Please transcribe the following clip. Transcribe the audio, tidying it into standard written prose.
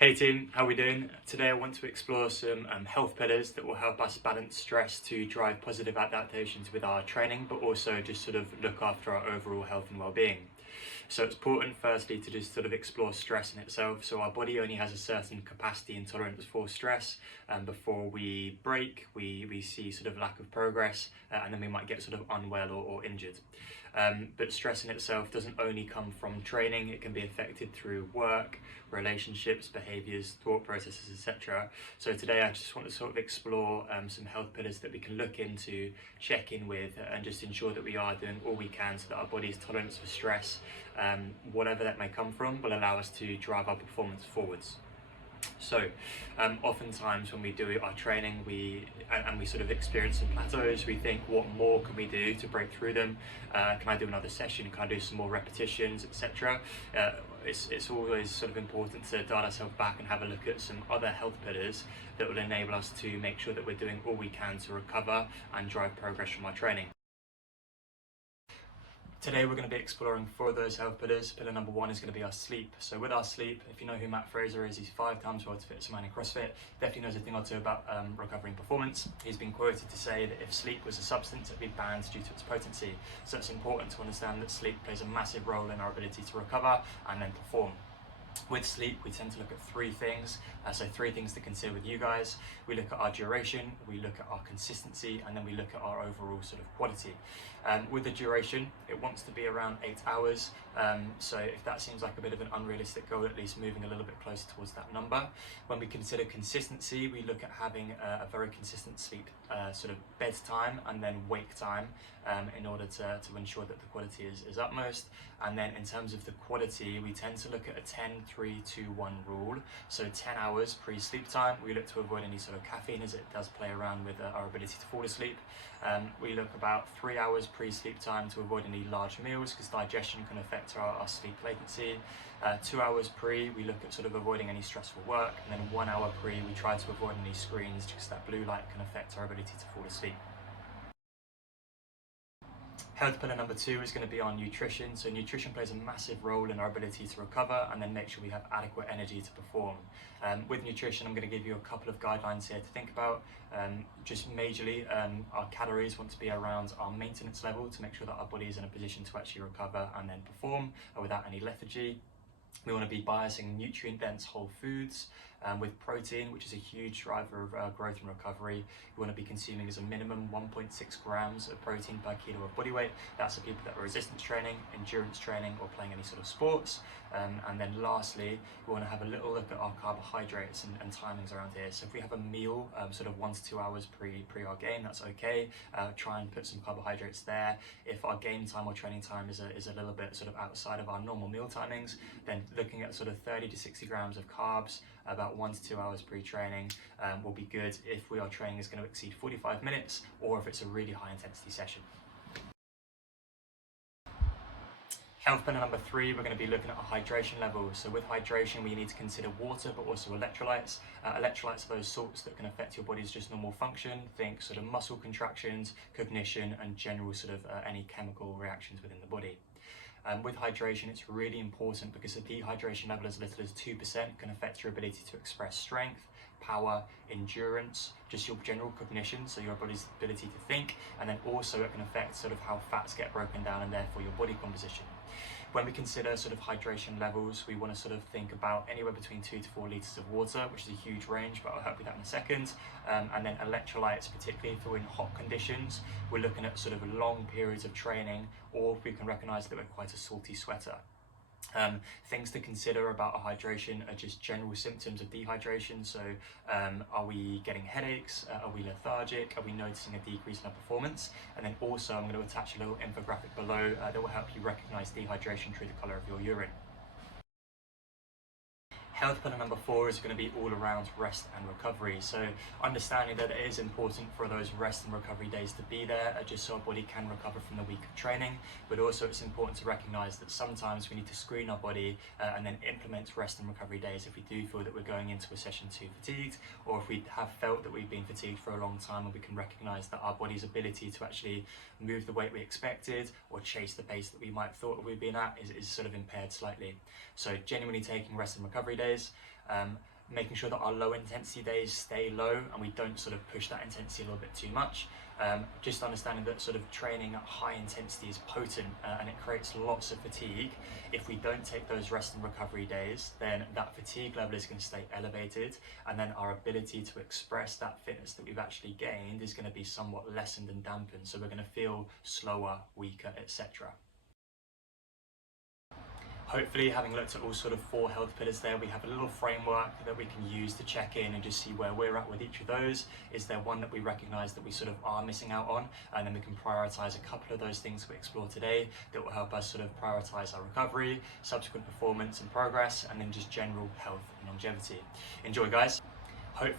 Hey team, how are we doing? Today I want to explore some health pillars that will help us balance stress to drive positive adaptations with our training, but also just sort of look after our overall health and well-being. So it's important firstly to just sort of explore stress in itself. So our body only has a certain capacity and tolerance for stress, and before we break, we see sort of lack of progress, and then we might get sort of unwell or injured. But stress in itself doesn't only come from training, it can be affected through work, relationships, behaviours, thought processes, etc. So today I just want to sort of explore some health pillars that we can look into, check in with, and just ensure that we are doing all we can so that our body's tolerance for stress, whatever that may come from, will allow us to drive our performance forwards. So oftentimes when we do our training and we sort of experience some plateaus, we think, what more can we do to break through them? Can I do another session? Can I do some more repetitions, etc.? It's always sort of important to dial ourselves back and have a look at some other health pillars that will enable us to make sure that we're doing all we can to recover and drive progress from our training. Today we're going to be exploring 4 of those health pillars. Pillar number 1 is going to be our sleep. So with our sleep, if you know who Matt Fraser is, he's 5 times world's fittest man in CrossFit, definitely knows a thing or two about recovering performance. He's been quoted to say that if sleep was a substance, it'd be banned due to its potency. So it's important to understand that sleep plays a massive role in our ability to recover and then perform. With sleep, we tend to look at 3 things, so 3 things to consider with you guys. We look at our duration, we look at our consistency, and then we look at our overall sort of quality. With the duration, it wants to be around 8 hours, so if that seems like a bit of an unrealistic goal, at least moving a little bit closer towards that number. When we consider consistency, we look at having a very consistent sleep, sort of bedtime and then wake time, in order to ensure that the quality is utmost. And then in terms of the quality, we tend to look at a 10-3-2-1 rule. So 10 hours pre-sleep time, we look to avoid any sort of caffeine as it does play around with our ability to fall asleep. We look about 3 hours pre-sleep time to avoid any large meals because digestion can affect our sleep latency. 2 hours pre, we look at sort of avoiding any stressful work, and then 1 hour pre, we try to avoid any screens because that blue light can affect our ability to fall asleep. Health pillar number 2 is going to be on nutrition. So nutrition plays a massive role in our ability to recover and then make sure we have adequate energy to perform. With nutrition, I'm going to give you a couple of guidelines here to think about. Just majorly, our calories want to be around our maintenance level to make sure that our body is in a position to actually recover and then perform without any lethargy. We want to be biasing nutrient-dense whole foods with protein, which is a huge driver of growth and recovery. We want to be consuming as a minimum 1.6 grams of protein per kilo of body weight. That's for people that are resistance training, endurance training, or playing any sort of sports. And then lastly, we want to have a little look at our carbohydrates and timings around here. So if we have a meal sort of 1 to 2 hours pre our game, that's okay. Try and put some carbohydrates there. If our game time or training time is a little bit sort of outside of our normal meal timings, then looking at sort of 30 to 60 grams of carbs about 1 to 2 hours pre-training will be good if our training is going to exceed 45 minutes or if it's a really high intensity session. Health pillar number 3, we're going to be looking at our hydration levels. So with hydration, we need to consider water, but also electrolytes. Electrolytes are those salts that can affect your body's just normal function. Think sort of muscle contractions, cognition, and general sort of any chemical reactions within the body. With hydration, it's really important because a dehydration level as little as 2% can affect your ability to express strength, power, endurance, just your general cognition, so your body's ability to think, and then also it can affect sort of how fats get broken down and therefore your body composition. When we consider sort of hydration levels, we want to sort of think about anywhere between 2 to 4 litres of water, which is a huge range, but I'll help with that in a second. And then electrolytes, particularly if we're in hot conditions, we're looking at sort of long periods of training, or we can recognise that we're quite a salty sweater. Things to consider about our hydration are just general symptoms of dehydration. So are we getting headaches? Are we lethargic? Are we noticing a decrease in our performance? And then also I'm going to attach a little infographic below that will help you recognize dehydration through the color of your urine. Health pillar number 4 is going to be all around rest and recovery. So understanding that it is important for those rest and recovery days to be there, just so our body can recover from the week of training. But also it's important to recognize that sometimes we need to screen our body and then implement rest and recovery days if we do feel that we're going into a session too fatigued, or if we have felt that we've been fatigued for a long time, and we can recognize that our body's ability to actually move the weight we expected or chase the pace that we might have thought we'd been at is sort of impaired slightly. So genuinely taking rest and recovery days days, making sure that our low intensity days stay low and we don't sort of push that intensity a little bit too much. Just understanding that sort of training at high intensity is potent and it creates lots of fatigue. If we don't take those rest and recovery days, then that fatigue level is going to stay elevated, and then our ability to express that fitness that we've actually gained is going to be somewhat lessened and dampened. So we're going to feel slower, weaker, etc. Hopefully, having looked at all sort of 4 health pillars there, we have a little framework that we can use to check in and just see where we're at with each of those. Is there one that we recognize that we sort of are missing out on? And then we can prioritize a couple of those things we explored today that will help us sort of prioritize our recovery, subsequent performance and progress, and then just general health and longevity. Enjoy, guys. Hopefully